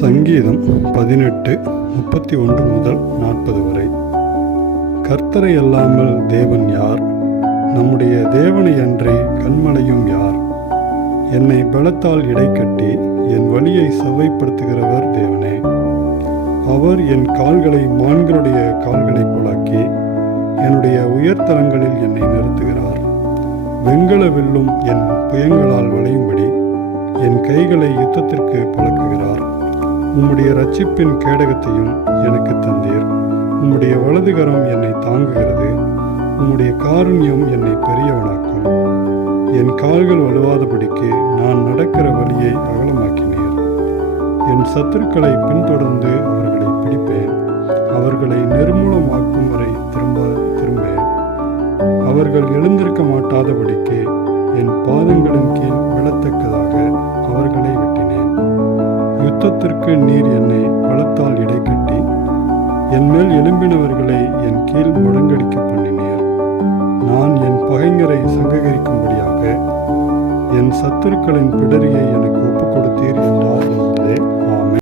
சங்கீதம் பதினெட்டு முப்பத்தி ஒன்று முதல் நாற்பது வரை. கர்த்தரை அல்லாமல் தேவன் யார்? நம்முடைய தேவனை அன்றி கண்மலையும் யார்? என்னை பலத்தால் இடைக்கட்டி என் வழியை செவ்வைப்படுத்துகிறவர் தேவனே. அவர் என் கால்களை மான்களுடைய கால்களைப் போலாக்கி என்னுடைய உயர்தலங்களில் என்னை நிறுத்துகிறார். வெண்கல வில்லும் என் புயங்களால் வளையும்படி என் கைகளை யுத்தத்திற்கு பழக்குகிறார். உம்முடைய ரட்சிப்பின் கேடகத்தையும் எனக்கு தந்தீர். உம்முடைய வலதுகரம் என்னை தாங்குகிறது. உம்முடைய காருண்யம் என்னை பெரியவனாக்கும். என் கால்கள் வலுவாதபடிக்கு நான் நடக்கிற வழியை அகலமாக்கினீர். என் சத்துருக்களை பின்தொடர்ந்து அவர்களை பிடிப்பேன். அவர்களை நிர்மூலமாக்கும் வரை திரும்ப திரும்பேன். அவர்கள் எழுந்திருக்க மாட்டாதபடிக்கு என் பாதங்களின் கீழ் யுத்தத்திற்கு நீர் என்னை பலத்தால் இடைக்கட்டி என் மேல் எழும்பினவர்களை என் கீழ் முடங்கடிக்க பண்ணினீர். நான் என் பகைஞரை சங்ககரிக்கும்படியாக என் சத்துருக்களின் பிடரியை எனக்கு